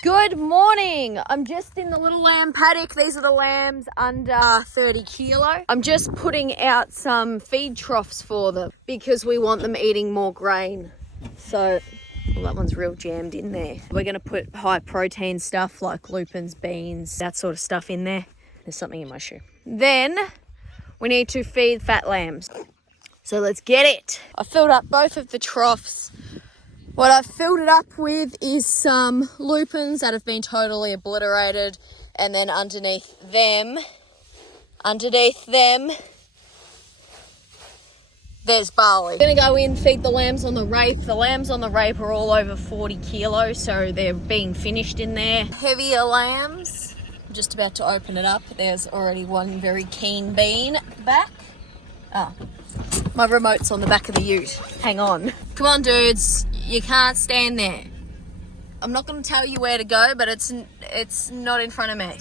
Good morning. I'm just in the little lamb paddock. These are the lambs under 30 kilo. I'm just putting out some feed troughs for them because we want them eating more grain. So, well, that one's real jammed in there. We're going to put high protein stuff like lupins, beans, that sort of stuff in there. There's something in my shoe. Then we need to feed fat lambs. So let's get it. I filled up both of the troughs. What I've filled it up with is some lupins that have been totally obliterated, and then underneath them, there's barley. I'm gonna go in, feed the lambs on the rape. The lambs on the rape are all over 40 kilos, so they're being finished in there. Heavier lambs, I'm just about to open it up. There's already one very keen bean at the back. Oh, my remote's on the back of the ute. Hang on. Come on, dudes. You can't stand there. I'm not going to tell you where to go, but it's not in front of me.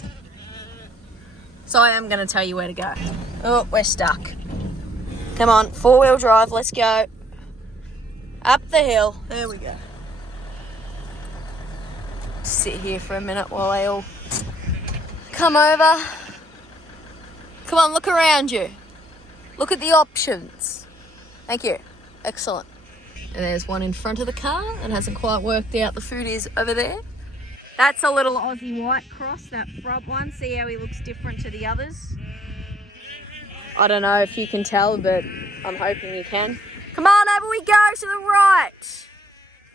So I am going to tell you where to go. Oh, we're stuck. Come on, four-wheel drive. Let's go. Up the hill. There we go. Sit here for a minute while they all come over. Come on, look around you. Look at the options. Thank you. Excellent. And there's one in front of the car that hasn't quite worked out. The food is over there. That's a little Aussie white cross, that front one. See how he looks different to the others? I don't know if you can tell, but I'm hoping you can. Come on, over we go to the right.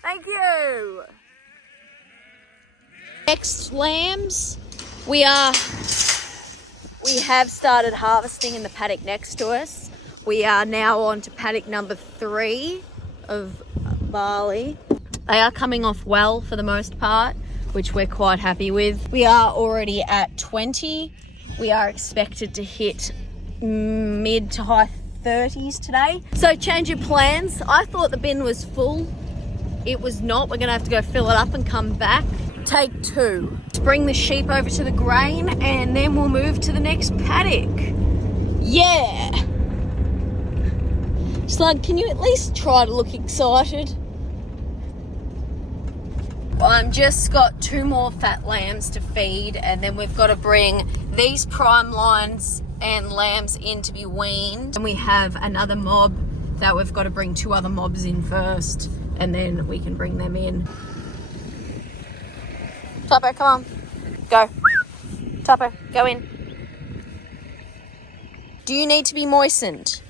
Thank you. Next lambs, we have started harvesting in the paddock next to us. We are now on to paddock number 3 of barley. They are coming off well for the most part, which we're quite happy with. We are already at 20. We are expected to hit mid to high 30s today. So change your plans. I thought the bin was full. It was not. We're gonna have to go fill it up and come back. Take 2. Bring the sheep over to the grain and then we'll move to the next paddock. Yeah. Slug, can you at least try to look excited? I'm just got 2 more fat lambs to feed, and then we've got to bring these prime lines and lambs in to be weaned. And we have another mob that we've got to bring 2 other mobs in first, and then we can bring them in. Typo, come on. Go. Typo, go in. Do you need to be moistened?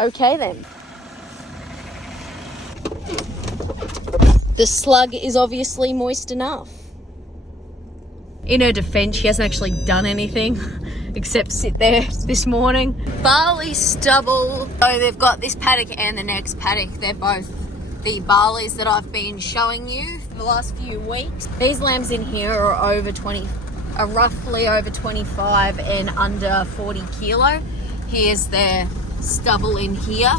Okay then. The slug is obviously moist enough. In her defense, she hasn't actually done anything except sit there this morning. Barley stubble. So they've got this paddock and the next paddock. They're both the barleys that I've been showing you for the last few weeks. These lambs in here are roughly over 25 and under 40 kilo. Here's their stubble in here.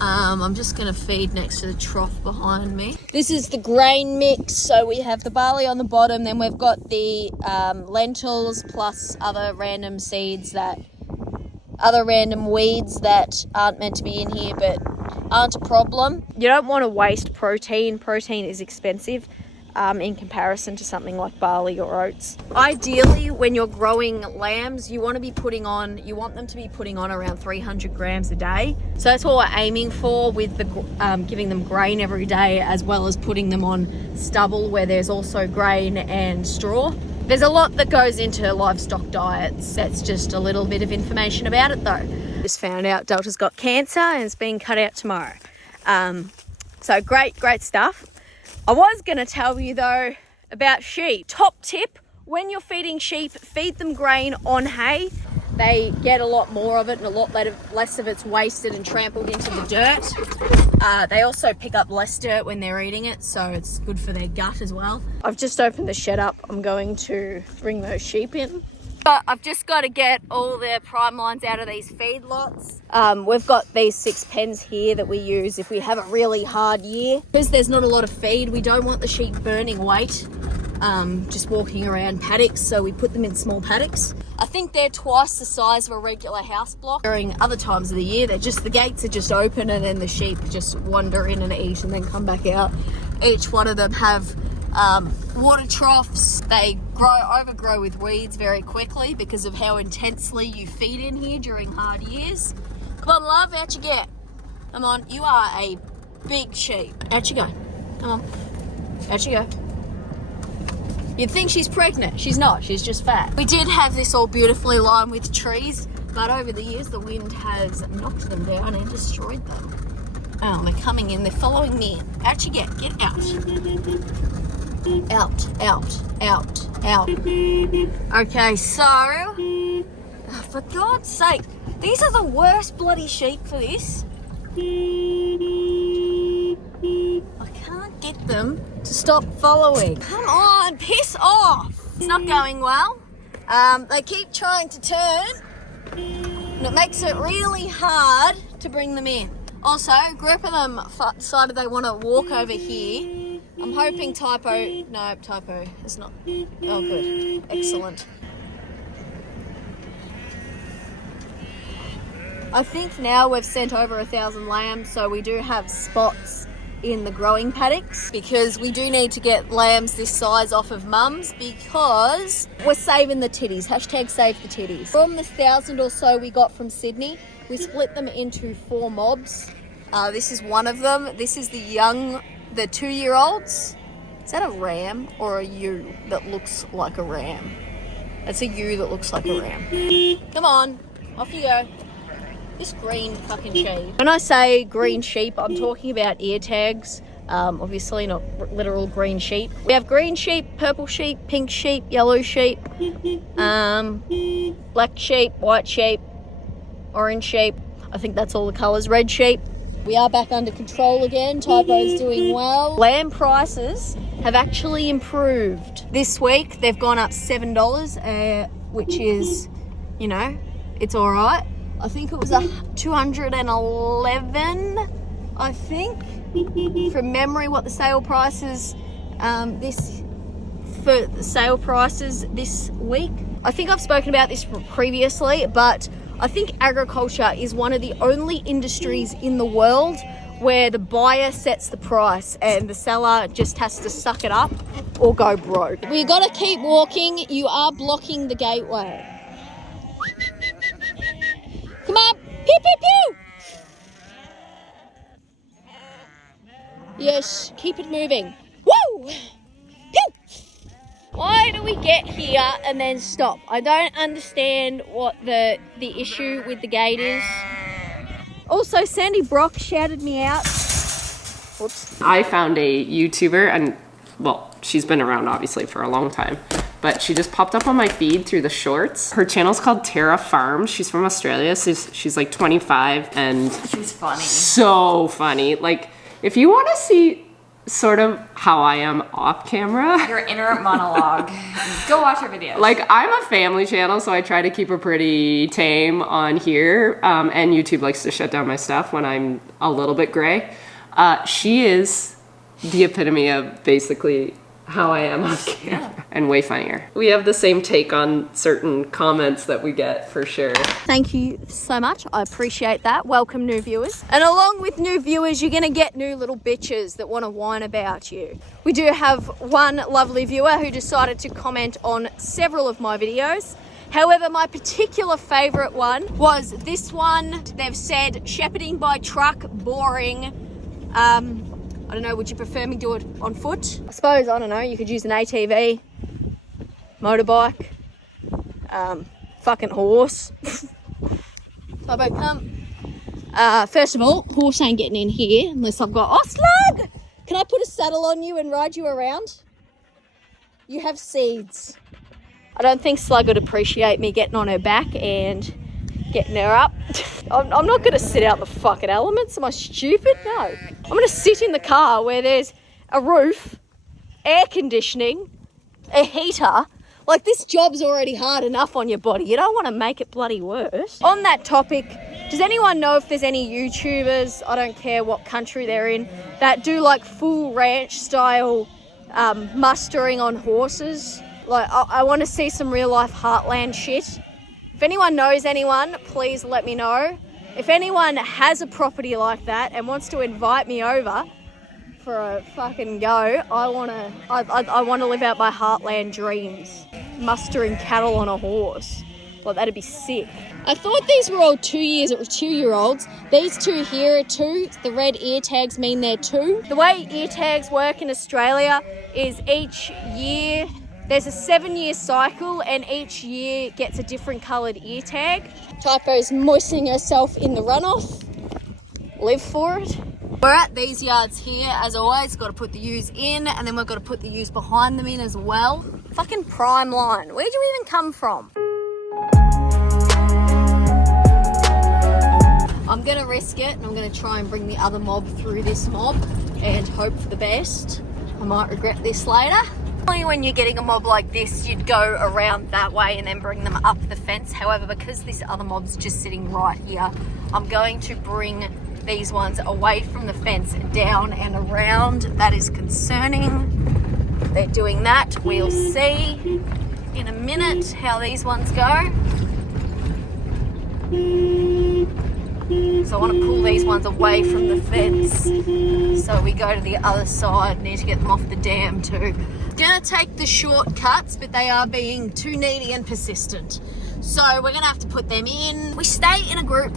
I'm just going to feed next to the trough behind me. This is the grain mix. So we have the barley on the bottom, then we've got the lentils plus other random weeds that aren't meant to be in here but aren't a problem. You don't want to waste protein. Protein is expensive in comparison to something like barley or oats. Ideally, when you're growing lambs, you want them to be putting on around 300 grams a day. So that's what we're aiming for with the giving them grain every day, as well as putting them on stubble where there's also grain and straw. There's a lot that goes into livestock diets. That's just a little bit of information about it though. Just found out Delta's got cancer and it's being cut out tomorrow. So great stuff. I was going to tell you though about sheep. Top tip, when you're feeding sheep, feed them grain on hay. They get a lot more of it and a lot less of it's wasted and trampled into the dirt. They also pick up less dirt when they're eating it, so it's good for their gut as well. I've just opened the shed up. I'm going to bring those sheep in. But I've just got to get all the prime lines out of these feedlots. We've got these 6 pens here that we use if we have a really hard year. Because there's not a lot of feed, we don't want the sheep burning weight just walking around paddocks, so we put them in small paddocks. I think they're twice the size of a regular house block. During other times of the year, the gates are just open and then the sheep just wander in and eat and then come back out. Each one of them have water troughs. They overgrow with weeds very quickly because of how intensely you feed in here during hard years. Come on, love, out you get. Come on, you are a big sheep. Out you go. Come on, out you go. You'd think she's pregnant. She's not, she's just fat. We did have this all beautifully lined with trees, but over the years the wind has knocked them down and destroyed them. Oh, they're coming in, they're following me. Out you get out. Out. Okay, so, for God's sake, these are the worst bloody sheep for this. I can't get them to stop following. Come on, piss off. It's not going well. They keep trying to turn, and it makes it really hard to bring them in. Also, a group of them decided they want to walk over here. I'm hoping Typo is not. Oh, good. Excellent. I think now we've sent over 1,000 lambs, so we do have spots in the growing paddocks because we do need to get lambs this size off of mums because we're saving the titties. Hashtag save the titties. From the 1,000 or so we got from Sydney, we split them into 4 mobs. This is one of them. This is the 2-year-olds. Is that a ram or a ewe that looks like a ram? That's a ewe that looks like a ram. Come on, off you go. This green fucking sheep. When I say green sheep, I'm talking about ear tags. Obviously not literal green sheep. We have green sheep, purple sheep, pink sheep, yellow sheep, black sheep, white sheep, orange sheep. I think that's all the colours. Red sheep. We are back under control again. Typo's doing well. Lamb prices have actually improved. This week they've gone up $7, which is, you know, it's all right. I think it was $211, I think, from memory, what the sale prices this week. I think I've spoken about this previously, but I think agriculture is one of the only industries in the world where the buyer sets the price and the seller just has to suck it up or go broke. We gotta keep walking. You are blocking the gateway. Come on, pew, pew, pew. Yes, keep it moving. Woo! Pew! Why do we get here and then stop? I don't understand what the issue with the gate is. Also, Sandy Brock shouted me out. Whoops. I found a YouTuber, and well, she's been around obviously for a long time, but she just popped up on my feed through the shorts. Her channel's called Tara Farms. She's from Australia. So she's like 25 and she's funny. So funny. Like, if you want to see sort of how I am off camera, your inner monologue, go watch her videos. Like, I'm a family channel, so I try to keep her pretty tame on here. And YouTube likes to shut down my stuff when I'm a little bit gray. She is the epitome of basically how I am on camera, and way funnier. We have the same take on certain comments that we get, for sure. Thank you so much. I appreciate that. Welcome, new viewers. And along with new viewers, you're gonna get new little bitches that wanna whine about you. We do have one lovely viewer who decided to comment on several of my videos. However, my particular favorite one was this one. They've said, shepherding by truck, boring. I don't know, would you prefer me do it on foot? I suppose, I don't know, you could use an ATV, motorbike, fucking horse. Typo, come. First of all, horse ain't getting in here unless I've got, oh, Slug! Can I put a saddle on you and ride you around? You have seeds. I don't think Slug would appreciate me getting on her back and getting her up. I'm not going to sit out the fucking elements. Am I stupid? No. I'm going to sit in the car where there's a roof, air conditioning, a heater. Like, this job's already hard enough on your body. You don't want to make it bloody worse. On that topic, does anyone know if there's any YouTubers, I don't care what country they're in, that do like full ranch style mustering on horses? Like, I want to see some real life heartland shit. If anyone knows anyone, please let me know. If anyone has a property like that and wants to invite me over for a fucking go, I wanna live out my heartland dreams. Mustering cattle on a horse. Well, that'd be sick. I thought these were all 2-year-olds. These two here are 2. The red ear tags mean they're 2. The way ear tags work in Australia is each year there's a 7-year cycle and each year gets a different coloured ear tag. Typo's moistening herself in the runoff. Live for it. We're at these yards here, as always. Got to put the ewes in, and then we've got to put the ewes behind them in as well. Fucking prime line. Where'd you even come from? I'm gonna risk it, and I'm gonna try and bring the other mob through this mob and hope for the best. I might regret this later. When you're getting a mob like this, you'd go around that way and then bring them up the fence. However, because this other mob's just sitting right here, I'm going to bring these ones away from the fence, down and around. That is concerning. They're doing that. We'll see in a minute how these ones go. So I want to pull these ones away from the fence so we go to the other side. Need to get them off the dam too. Gonna take the shortcuts, but they are being too needy and persistent. So we're gonna have to put them in. We stay in a group.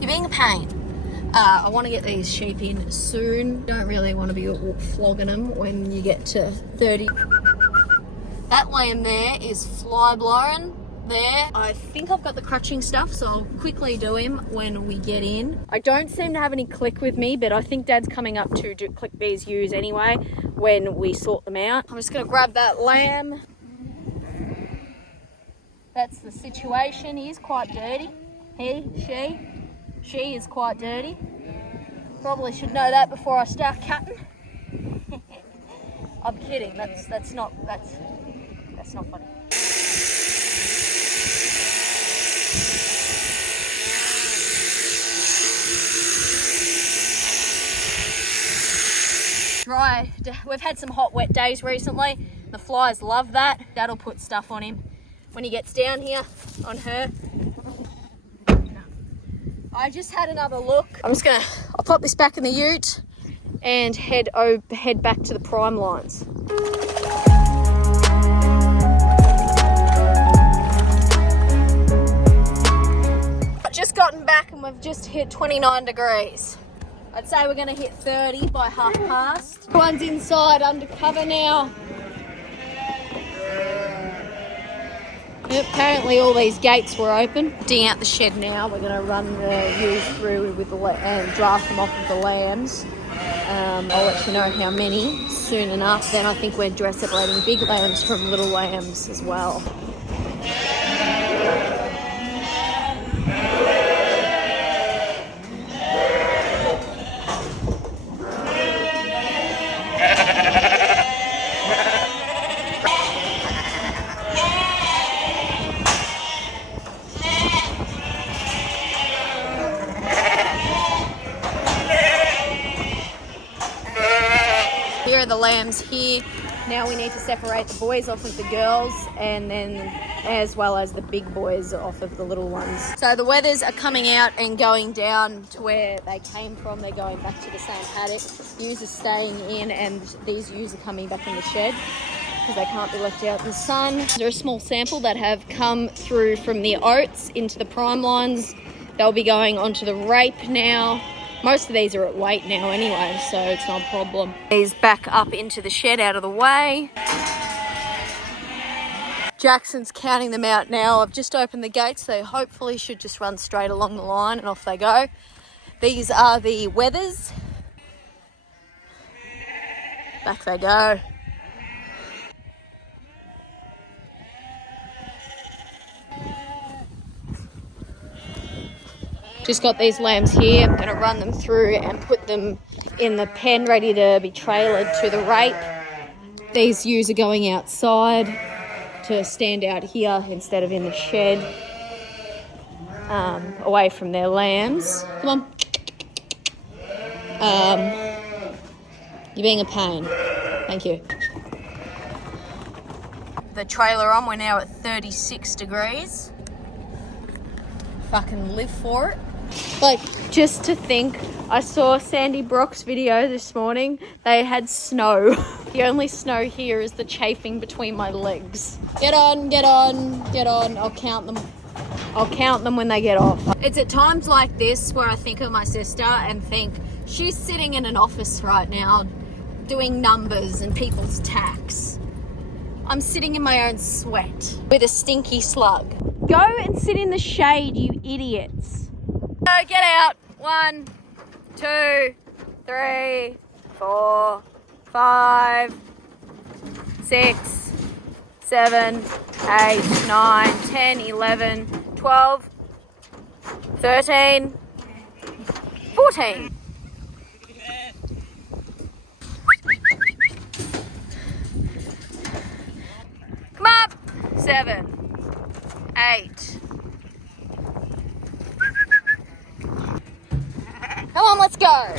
You're being a pain. I want to get these sheep in soon. Don't really want to be flogging them when you get to 30. That lamb there is fly blown there. I think I've got the crutching stuff, so I'll quickly do him when we get in. I don't seem to have any click with me, but I think Dad's coming up to click these ewes anyway when we sort them out. I'm just going to grab that lamb. That's the situation. He is quite dirty. She is quite dirty. Probably should know that before I start cutting. I'm kidding. That's not funny. Dry. We've had some hot, wet days recently. The flies love that. Dad'll put stuff on him when he gets down here on her. I just had another look. I'll pop this back in the ute and head back to the prime lines. I've just gotten back and we've just hit 29 degrees. I'd say we're gonna hit 30 by past. Everyone's inside under cover now. Apparently all these gates were open. Emptying out the shed now. We're going to run the ewes through with and draft them off of the lambs. I'll let you know how many soon enough. Then I think we're separating big lambs from little lambs as well. Here are the lambs here. Now we need to separate the boys off of the girls, and then as well as the big boys off of the little ones. So the wethers are coming out and going down to where they came from. They're going back to the same paddock. Ewes are staying in, and these ewes are coming back in the shed because they can't be left out in the sun. There's a small sample that have come through from the oats into the prime lines. They'll be going onto the rape now. Most of these are at weight now anyway, so it's not a problem. He's back up into the shed out of the way. Jackson's counting them out now. I've just opened the gates, so hopefully should just run straight along the line and off they go. These are the wethers. Back they go. Just got these lambs here. I'm going to run them through and put them in the pen ready to be trailered to the rape. These ewes are going outside to stand out here instead of in the shed, away from their lambs. Come on. You're being a pain. Thank you. The trailer on, we're now at 36 degrees. fucking live for it. Like, just to think, I saw Sandy Brock's video this morning. They had snow. The only snow here is the chafing between my legs. Get on, get on, get on. I'll count them. I'll count them when they get off. It's at times like this where I think of my sister and think, she's sitting in an office right now doing numbers and people's tax. I'm sitting in my own sweat with a stinky slug. Go and sit in the shade, you idiots. So get out. 1, 2, 3, 4, 5, 6, 7, 8, 9, 10, 11, 12, 13, 14. Come up. 7, 8. Come on, let's go.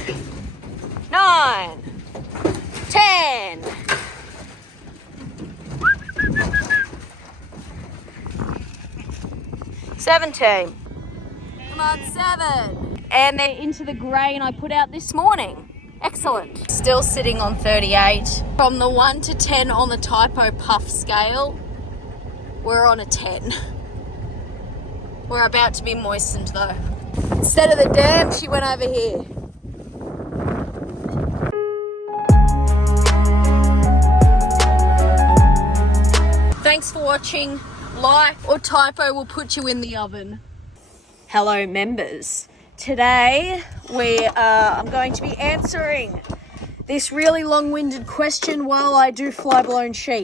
9, 10. 17. Come on, 7. And then into the grey, and I put out this morning. Excellent. Still sitting on 38. From the 1 to 10 on the Typo puff scale, we're on a 10. We're about to be moistened though. Instead of the dam, she went over here. Thanks for watching. Like or Typo will put you in the oven. Hello members. Today I'm going to be answering this really long-winded question while I do fly blown sheep.